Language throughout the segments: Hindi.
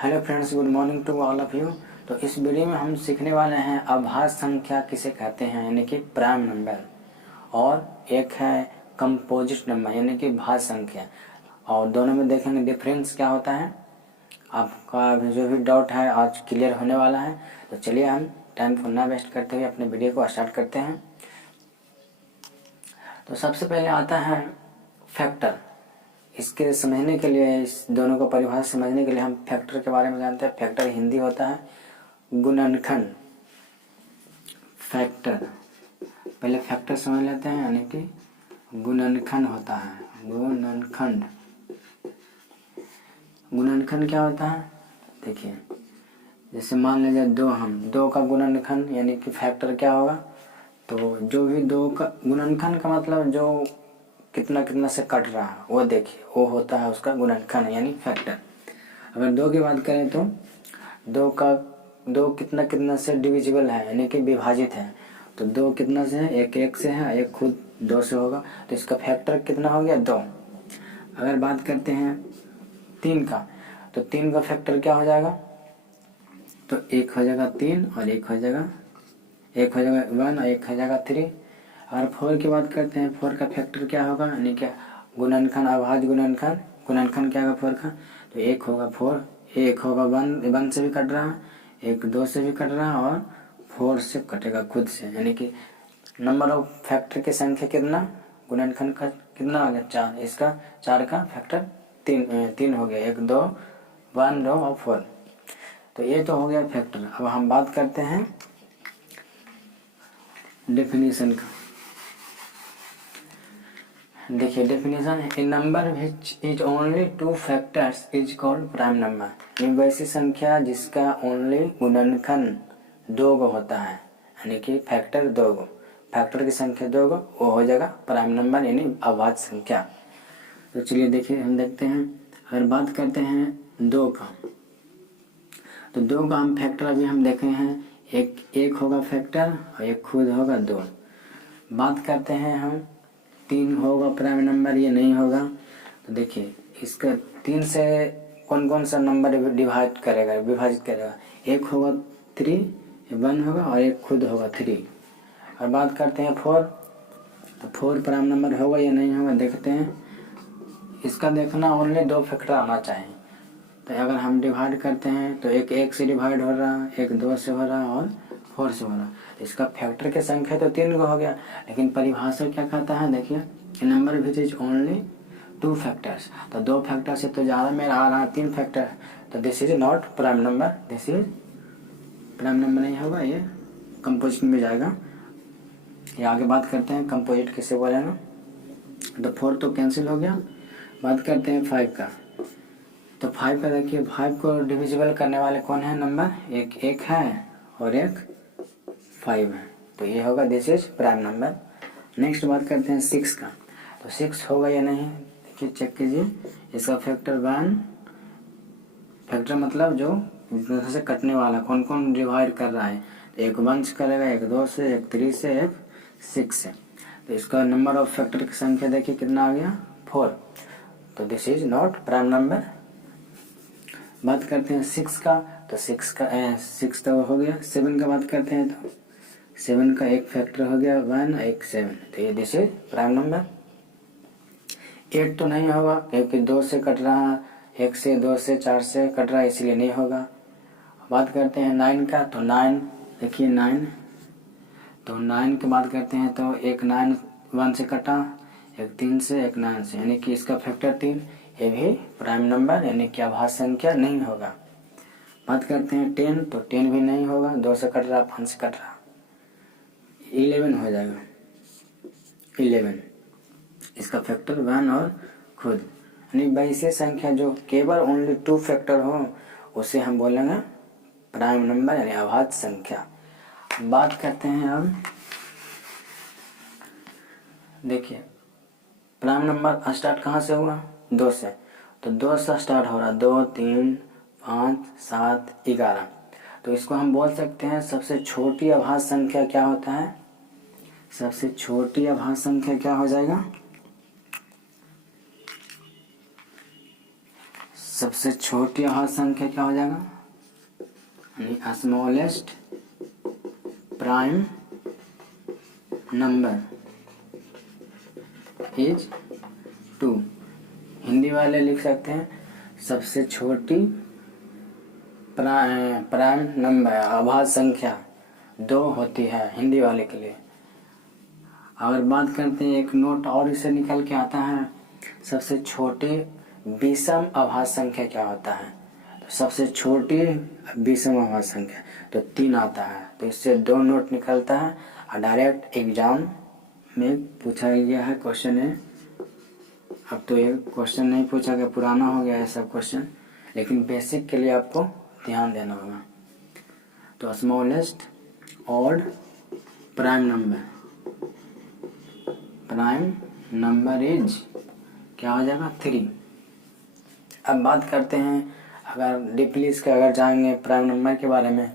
Hello friends, good morning to all of you. तो इस वीडियो में हम सीखने वाले हैं अभाज्य संख्या किसे कहते हैं, यानी कि प्राइम नंबर, और एक है कंपोजिट नंबर यानी कि भाज्य संख्या। और दोनों में देखेंगे डिफरेंस क्या होता है। आपका जो भी डाउट है आज क्लियर होने वाला है। तो चलिए हम टाइम को ना वेस्ट करते हुए अपने वीडियो को स्टार्ट करते हैं। तो सबसे पहले आता है फैक्टर। इसके समझने के लिए, इस दोनों को परिभाषा समझने के लिए हम फैक्टर के बारे में जानते हैं। फैक्टर हिंदी होता है गुणनखंड। फैक्टर पहले फैक्टर समझ लेते हैं, यानी कि गुणनखंड होता है। गुणनखंड गुणनखंड क्या होता है, देखिए जैसे मान लीजिए दो का गुणनखंड यानी कि फैक्टर क्या होगा। तो जो भी दो का गुणनखंड का मतलब जो कितना कितना से कट रहा है वो देखिए, वो होता है उसका गुणनखंड यानी फैक्टर। अगर दो की बात करें तो दो कितना कितना से डिविजिबल है यानी कि विभाजित है। तो दो कितना से है, एक से है, एक खुद दो से होगा, तो इसका फैक्टर कितना हो गया, दो। अगर बात करते हैं तीन का, तो तीन का फैक्टर क्या हो जाएगा, तो एक हो जाएगा तीन और एक हो जाएगा वन और एक हो जाएगा थ्री। अगर फोर की बात करते हैं, फोर का फैक्टर क्या होगा, यानी क्या गुणनखंड अभाज्य गुणनखंड क्या होगा फोर का, तो एक होगा फोर, एक होगा वन से भी कट रहा, एक दो से भी कट रहा और फोर से कटेगा खुद से, यानी कि नंबर ऑफ फैक्टर की संख्या कितना, गुणनखंड का कितना आ गया, चार। इसका चार का फैक्टर तीन हो गया, एक दो वन दो और फोर। तो ये तो हो गया फैक्टर। अब हम बात करते हैं डेफिनेशन का। देखिए definition, A number which is only two factors is called prime number. एक वैसी संख्या जिसका ओनली गुणनखंड दो गो होता है, यानी कि फैक्टर दो गो, फैक्टर की संख्या दो गो, वो हो जाएगा प्राइम नंबर यानी अभाज्य संख्या। तो चलिए देखिए हम देखते हैं। अगर बात करते हैं दो का, तो दो का हम फैक्टर अभी हम देखे हैं, एक होगा फैक्टर और एक खुद होगा दो। बात करते हैं हम तीन होगा प्राइम नंबर, ये नहीं होगा। तो देखिए इसका तीन से कौन कौन सा नंबर विभाजित करेगा, एक होगा थ्री, वन होगा और एक खुद होगा थ्री। और बात करते हैं फोर, तो फोर प्राइम नंबर होगा या नहीं होगा, देखते हैं। इसका देखना ओनली दो फैक्टर आना चाहिए। तो अगर हम डिवाइड करते हैं तो एक से डिवाइड हो रहा, एक दो से हो रहा और फोर से हो रहा। तो इसका फैक्टर की संख्या तो तीन को हो गया, लेकिन परिभाषा क्या कहता है, देखिए number which is only two factors. तो दो फैक्टर से तो ज़्यादा मेरा आ रहा है, तीन फैक्टर, तो this is not prime number, this is prime number नहीं होगा, ये कंपोजिट में जाएगा। ये आगे बात करते हैं कंपोजिट किसे बोलेगा। तो फोर तो कैंसिल हो गया। बात करते हैं फाइव का। तो फाइव का देखिए, फाइव को डिविजिबल करने वाले कौन है नंबर, एक है और एक फाइव है, तो ये होगा this is prime number. Next बात करते हैं सिक्स का। तो सिक्स होगा या नहीं, देखिए चेक कीजिए। इसका फैक्टर वन, फैक्टर मतलब जो दूसरे से कटने वाला, कौन कौन डिवाइड कर रहा है, तो एक वन से करेगा, एक दो से, एक थ्री से, एक सिक्स से। तो इसका नंबर ऑफ फैक्टर की संख्या देखिए कितना आ गया, फोर। तो this is not prime number. बात करते हैं सिक्स का, तो सिक्स तो हो गया। सेवन का बात करते हैं, तो सेवन का एक फैक्टर हो गया वन, एक सेवन, तो ये this is prime number. Eight तो नहीं होगा क्योंकि दो से कट रहा, एक से, दो से, चार से कट रहा है, इसलिए नहीं होगा। बात करते हैं नाइन का, तो नाइन देखिए नाइन, तो नाइन की बात करते हैं तो एक नाइन वन से कटा, एक तीन से, एक नाइन से, यानी कि इसका फैक्टर तीन, ये भी प्राइम नंबर यानी कि अभाज्य संख्या नहीं होगा। बात करते हैं टेन, तो टेन भी नहीं होगा, दो से कट रहा, पाँच से कट रहा। 11 हो जाएगा, 11, इसका फैक्टर वन और खुद, यानी वैसे संख्या जो केवल ओनली टू फैक्टर हो उसे हम बोलेंगे प्राइम नंबर यानी अभाज्य संख्या। बात करते हैं अब, देखिए प्राइम नंबर स्टार्ट कहाँ से हुआ, दो से। तो दो से स्टार्ट हो रहा, दो, तीन, पाँच, सात, 11। तो इसको हम बोल सकते हैं सबसे छोटी अभाज्य संख्या क्या होता है, सबसे छोटी अभाज्य संख्या क्या हो जाएगा, सबसे छोटी अभाज्य संख्या क्या हो जाएगा, यानी smallest prime number is 2। Hindi वाले लिख सकते हैं सबसे छोटी प्राइम नंबर अभाज्य संख्या 2 होती है, हिंदी वाले के लिए। अगर बात करते हैं एक नोट और इसे निकल के आता है, सबसे छोटी विषम अभाज्य संख्या क्या होता है, तो सबसे छोटी विषम अभाज्य संख्या तो 3 आता है। तो इससे 2 नोट निकलता है और डायरेक्ट एग्जाम में पूछा गया है क्वेश्चन है। अब तो ये क्वेश्चन नहीं पूछा गया, पुराना हो गया है सब क्वेश्चन, लेकिन बेसिक के लिए आपको ध्यान देना होगा। तो smallest odd prime number is क्या हो जाएगा, 3। अब बात करते हैं अगर डीपली इसका अगर जाएंगे प्राइम नंबर के बारे में,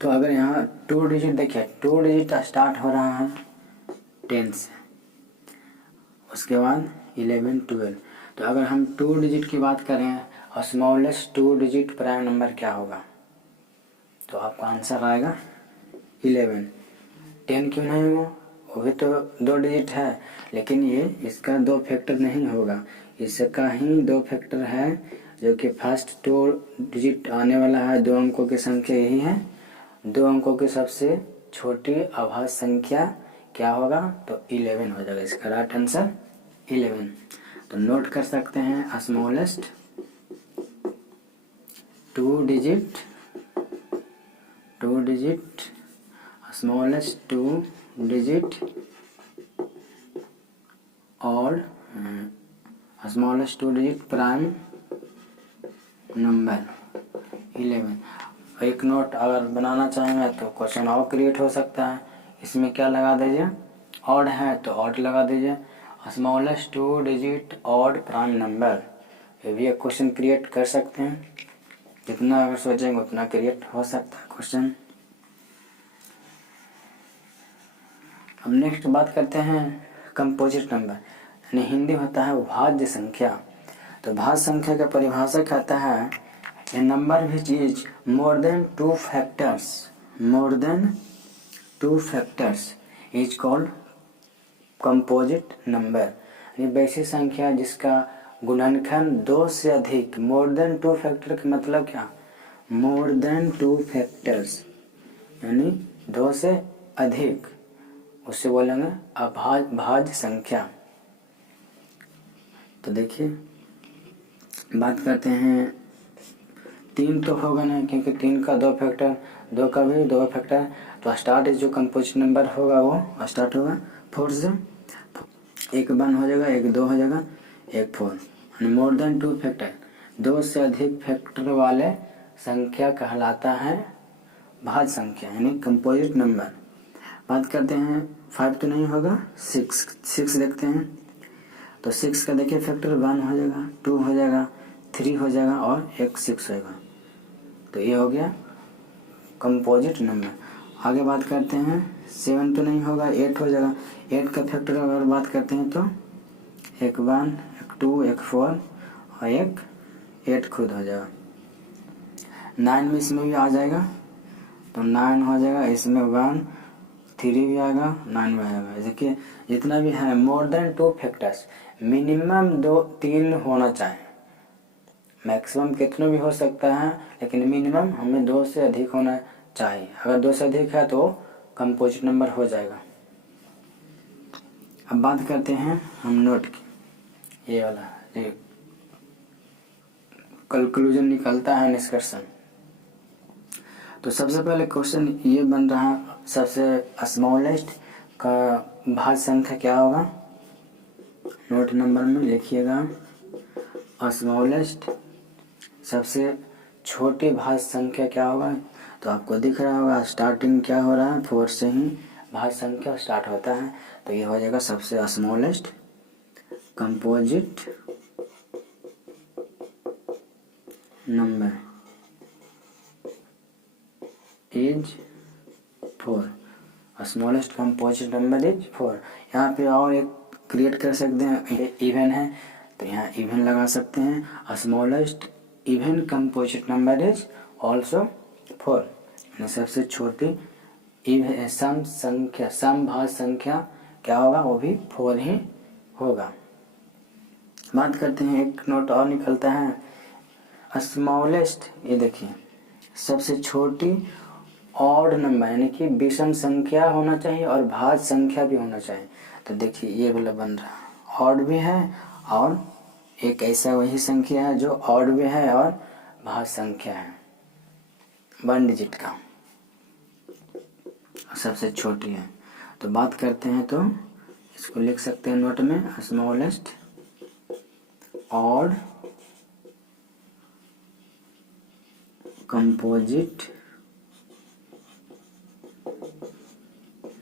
तो अगर यहाँ 2 डिजिट देखिए, 2 डिजिट स्टार्ट हो रहा है 10 से, उसके बाद 11, 12। तो अगर हम 2 डिजिट की बात करें और स्मॉलेस्ट 2 डिजिट प्राइम नंबर क्या होगा, तो आपका आंसर आएगा 11। 10 क्यों नहीं होगा, वो भी तो 2 डिजिट है, लेकिन ये इसका 2 फैक्टर नहीं होगा, इसका ही 2 फैक्टर है, जो कि फर्स्ट 2 डिजिट आने वाला है। 2 अंकों की संख्या यही है। 2 अंकों की सबसे छोटी अभाज्य संख्या क्या होगा, तो 11 हो जाएगा। इसका राइट आंसर 11। तो नोट कर सकते हैं स्मॉलेस्ट 2 डिजिट स्मॉलेस्ट 2 डिजिट और स्मॉलेस्ट 2 डिजिट प्राइम नंबर 11। एक नोट अगर बनाना चाहेंगे तो क्वेश्चन और क्रिएट हो सकता है, इसमें क्या लगा दीजिए, ऑड है तो ऑड लगा दीजिए, smallest 2 digit odd prime number, ये भी एक क्वेश्चन क्रिएट कर सकते हैं। जितना अगर सोचेंगे उतना क्रिएट हो सकता है क्वेश्चन। अब नेक्स्ट बात करते हैं कंपोजिट नंबर, यानी हिंदी होता है भाज्य संख्या। तो भाज्य संख्या का परिभाषा कहता है a number which is more than 2 factors is called composite number, यानी वैसी संख्या जिसका गुणनखंड 2 से अधिक। मोर देन 2 फैक्टर का मतलब क्या, मोर देन 2 फैक्टर्स यानी 2 से अधिक, उससे बोलेंगे भाज्य संख्या। तो देखिए बात करते हैं 3 तो होगा नहीं, क्योंकि 3 का 2 फैक्टर, 2 का भी 2 फैक्टर, तो स्टार्ट जो कंपोजिट नंबर होगा वो स्टार्ट होगा 4 से। 1 1 हो जाएगा, 1 2 हो जाएगा, 1 4। मोर देन 2 फैक्टर, 2 से अधिक फैक्टर वाले संख्या कहलाता है भाज्य संख्या, यानी कंपोजिट नंबर। बात करते हैं 5 तो नहीं होगा, 6 देखते हैं। तो 6 का देखिए फैक्टर 1 हो जाएगा, 2 हो जाएगा, 3 हो जाएगा और 1 6 होगा। तो ये हो गया कंपोजिट नंबर। आगे बात करते हैं 7 तो नहीं होगा, 8 हो जाएगा। 8 का फैक्टर अगर बात करते हैं तो 1 1 1 2 1 4 और 1 8 खुद हो जाएगा। 9 में इसमें भी आ जाएगा, तो 9 हो जाएगा, इसमें 1 3 भी आएगा, 9 में आएगा। देखिए जितना भी है मोर देन 2 फैक्टर्स, मिनिमम 3 होना चाहिए, मैक्सिमम कितना भी हो सकता है, लेकिन मिनिमम हमें 2 से अधिक होना चाहिए। अगर 2 से अधिक है तो कंपोजिट नंबर हो जाएगा। अब बात करते हैं हम नोट की, ये वाला कंक्लूजन निकलता है, निष्कर्षण। तो सबसे पहले क्वेश्चन ये बन रहा है, सबसे स्मॉलेस्ट का भाज्य संख्या क्या होगा, नोट नंबर में लिखिएगा। स्मॉलेस्ट सबसे छोटी भाज्य संख्या क्या होगा, तो आपको दिख रहा होगा स्टार्टिंग क्या हो रहा है, 4 से ही भाज्य संख्या स्टार्ट होता है। तो ये हो जाएगा सबसे smallest composite number is 4, smallest composite number is 4। यहाँ पे और एक क्रिएट कर सकते हैं, इवन है तो यहाँ इवन लगा सकते हैं। Smallest even composite number is also 4। सबसे छोटी समभाज्य संख्या क्या होगा, वो भी 4 ही होगा। बात करते हैं, एक नोट और निकलता है। स्मॉलेस्ट, ये देखिए सबसे छोटी ऑड नंबर यानी कि विषम संख्या होना चाहिए और भाज्य संख्या भी होना चाहिए। तो देखिए ये वाला बन रहा, ऑड भी है और एक ऐसा वही संख्या है जो ऑड भी है और भाज्य संख्या है, 1 डिजिट का, सबसे छोटी है। तो बात करते हैं तो इसको लिख सकते हैं नोट में, स्मॉलेस्ट ऑड कंपोजिट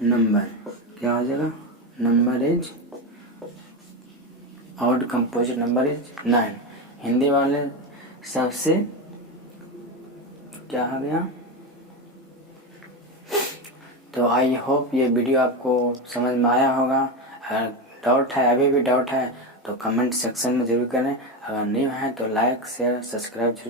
नंबर क्या हो जाएगा, number is odd composite number is 9। Hindi वाले सबसे क्या हो गया। तो आई होप ये वीडियो आपको समझ में आया होगा। अगर डाउट है, अभी भी डाउट है तो कमेंट सेक्शन में ज़रूर करें। अगर न्यू है तो लाइक शेयर सब्सक्राइब जरूर